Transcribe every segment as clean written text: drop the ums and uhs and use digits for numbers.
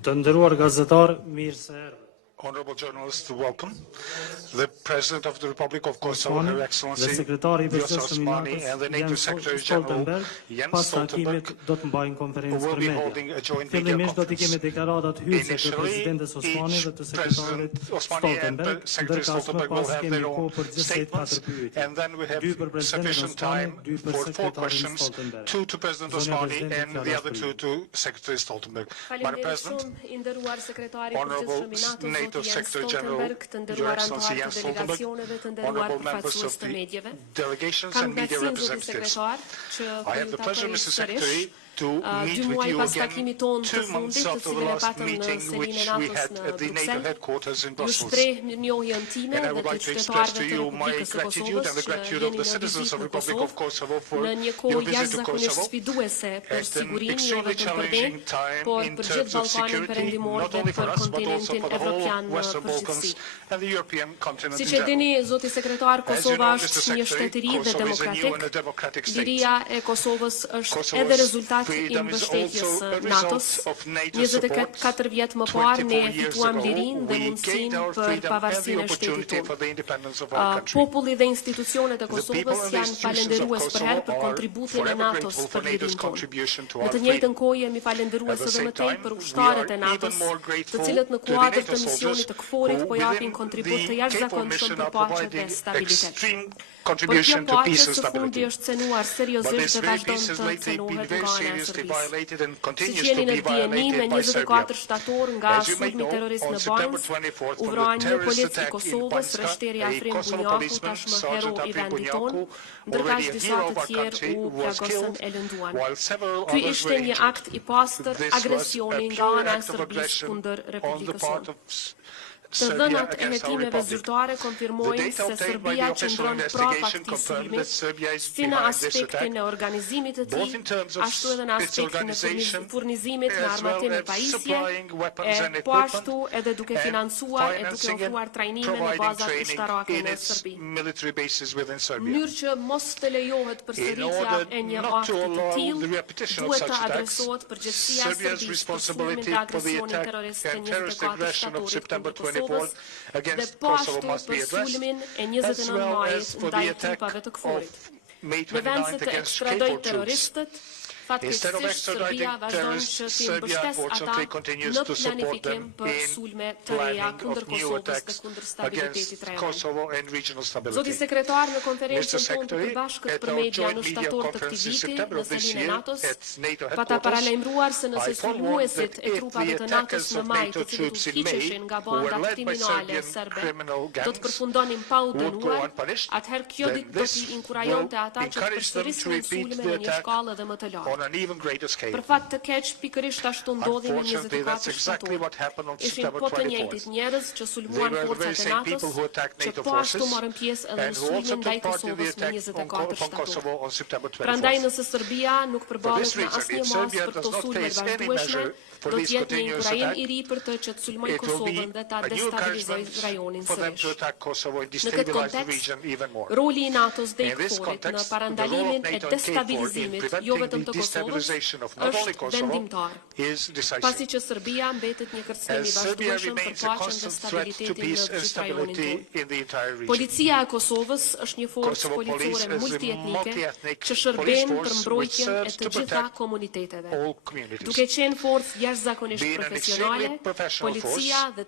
Të nderuar gazetar, mirë se erdhët. Honorable journalists, welcome. The President of the Republic of Kosovo, Her Excellency Vjosa Osmani, and the NATO Secretary General Jens Stoltenberg will be holding a joint video conference. Initially, each President Osmani and Secretary Stoltenberg will have their own statements, and then we have sufficient time for 4 questions, 2 to President Osmani and the other 2 to Secretary Stoltenberg. Madam President, Honorable NATO Secretary General, Your Excellency Jens Stoltenberg, honorable members of the delegations and media representatives. I have the pleasure, Mr. Secretary, to meet with you again 2 months after the last meeting which we had at the NATO headquarters in Brussels. And I would like to express to you my gratitude and the gratitude of the citizens of the Republic of Kosovo for your visit to Kosovo at an extremely challenging time in terms of security, not only for us but also for the whole Western Balkans and the European continent in general. As you know, Mr. Secretary, Kosovo is a new and a democratic state. Kosovo's freedom is also a result of NATO support. 24 years ago, we gained our freedom and the opportunity for the independence of our country. The people and the institutions of Kosovo are forever grateful for NATO's contribution to our freedom. At the same time, we are even more grateful to the NATO soldiers who, within the capable mission, are providing extreme contribution to peace and stability. But this very peace has lately been very seriously violated and continues to be violated by Serbia. As you may know, on September 24th, from the terrorist attack in Banjska, a Kosovo policeman, Sergeant Afrin Bunjaku, already a hero of our country, was killed, while several others were injured. This was a pure act of aggression on the part of Serbia against our republic. The data obtained by the official investigation confirmed that Serbia is behind this attack, both in terms of its organization as well as supplying weapons and equipment and financing and providing training in its military bases within Serbia. In order not to allow the repetition of such attacks, Serbia's responsibility for the attack and terrorist aggression of September 24th against Kosovo must be addressed, as well as for the attack of May 29th against KFOR troops. Instead of extraditing terrorists, Serbia unfortunately continues to support them in planning of new attacks against Kosovo and regional stability. Mr. Secretary, at our joint media conference in September of this year at NATO headquarters, I forewarned that if the attackers of NATO troops in May, who were led by Serbian criminal gangs, would go unpunished, then this will encourage them to repeat the attack on an even greater scale. Unfortunately, that's exactly what happened on September 24th. They were the very same people who attacked NATO forces and who also took part in the attack on Kosovo on September 24th. For this reason, if Serbia does not face any measure for this continuous attack, it will be a new encouragement for them to attack Kosovo and destabilize the region even more. In this context, the role of NATO and KFOR in preventing the destabilization of not only Kosovo is decisive. As Serbia remains a constant threat to peace and stability in the entire region. Kosovo Police is a multi-ethnic police force which serves to protect all communities. Being an extremely professional force, the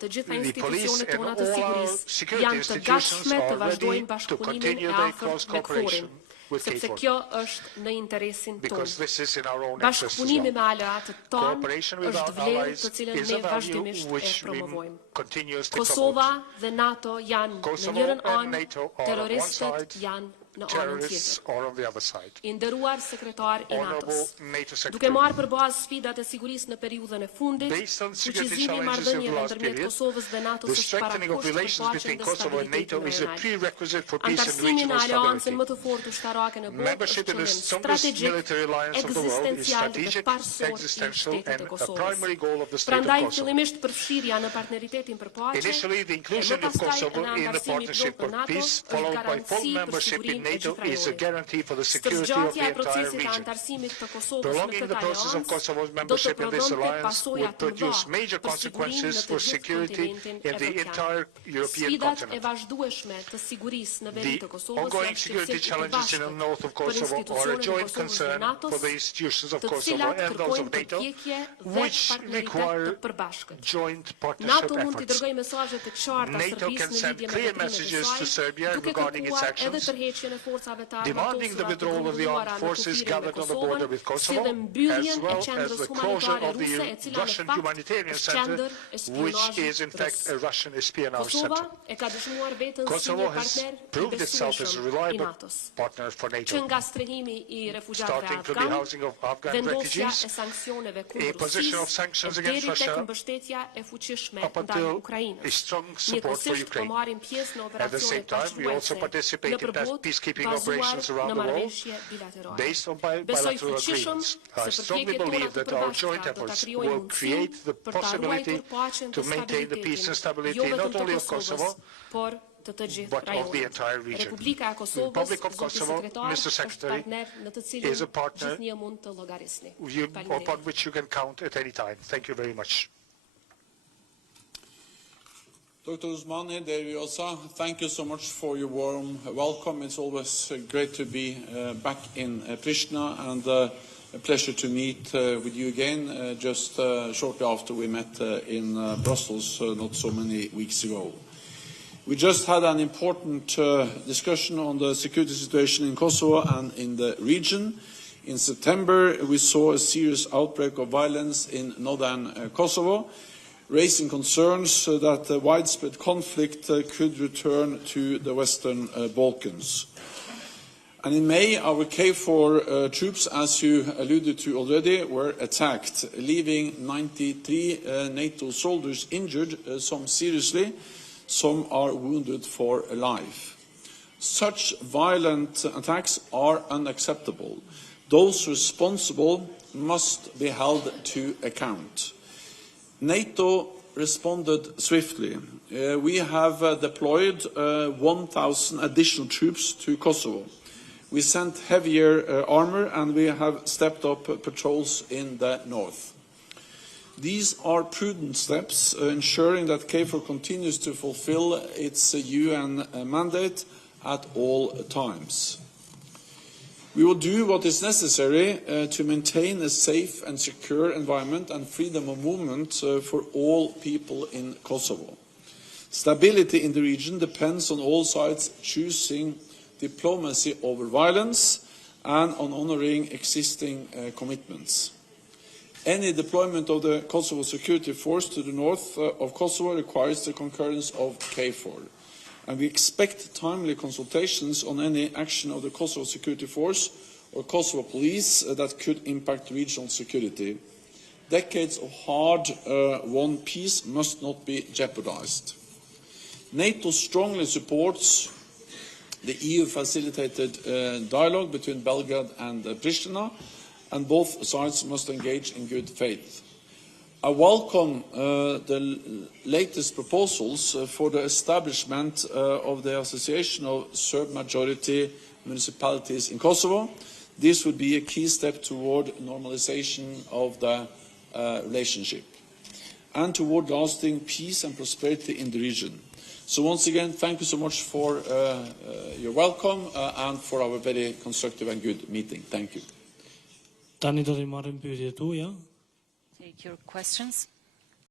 police and all our security institutions are ready to continue their close cooperation with KFOR, because this is in our own interest as well. Cooperation with our allies is a value which we continuously promote. Kosovo and NATO are on one side, terrorists are on the other side. Honorable NATO Secretary, based on security challenges in the last period, the strengthening of relations between Kosovo and NATO is a prerequisite for peace and regional stability. Membership in the strongest military alliance of the world is strategic, existential, and a primary goal of the state of Kosovo. Initially, the inclusion of Kosovo in the Partnership for Peace, followed by full membership in NATO is a guarantee for the security of the entire region. Prolonging the process of Kosovo's membership in this alliance would produce major consequences for security in the entire European continent. The ongoing security challenges in the north of Kosovo are a joint concern for the institutions of Kosovo and those of NATO, which require joint partnership efforts. NATO can send clear messages to Serbia regarding its actions, demanding the withdrawal of the armed forces gathered on the border with Kosovo, as well as the closure of the Russian humanitarian center, which is in fact a Russian espionage center. Kosovo has proved itself as a reliable partner for NATO, starting from the housing of Afghan refugees, a position of sanctions against Russia, up until a strong support for Ukraine. At the same time, we also participate in peacekeeping operations around the world based on bilateral agreements. I strongly believe that our joint efforts will create the possibility to maintain the peace and stability not only of Kosovo, but of the entire region. The Republic of Kosovo, Mr. Secretary, is a partner upon which you can count at any time. Thank you very much. Dr. Osmani, Vjosa, thank you so much for your warm welcome. It's always great to be back in Pristina, and a pleasure to meet with you again just shortly after we met in Brussels not so many weeks ago. We just had an important discussion on the security situation in Kosovo and in the region. In September, we saw a serious outbreak of violence in northern Kosovo, raising concerns that the widespread conflict could return to the Western Balkans. And in May, our KFOR troops, as you alluded to already, were attacked, leaving 93 NATO soldiers injured, some seriously, some are wounded for life. Such violent attacks are unacceptable. Those responsible must be held to account. NATO responded swiftly. We have deployed 1,000 additional troops to Kosovo. We sent heavier armor, and we have stepped up patrols in the north. These are prudent steps, ensuring that KFOR continues to fulfill its UN mandate at all times. We will do what is necessary to maintain a safe and secure environment and freedom of movement for all people in Kosovo. Stability in the region depends on all sides choosing diplomacy over violence and on honouring existing commitments. Any deployment of the Kosovo Security Force to the north of Kosovo requires the concurrence of KFOR, and we expect timely consultations on any action of the Kosovo Security Force or Kosovo Police that could impact regional security. Decades of hard-won peace must not be jeopardized. NATO strongly supports the EU-facilitated dialogue between Belgrade and Pristina, and both sides must engage in good faith. I welcome the latest proposals for the establishment of the Association of Serb-majority municipalities in Kosovo. This would be a key step toward normalization of the relationship and toward lasting peace and prosperity in the region. So once again, thank you so much for your welcome and for our very constructive and good meeting. Thank you. Tani do të marrim pyetje tuaja. Take your questions.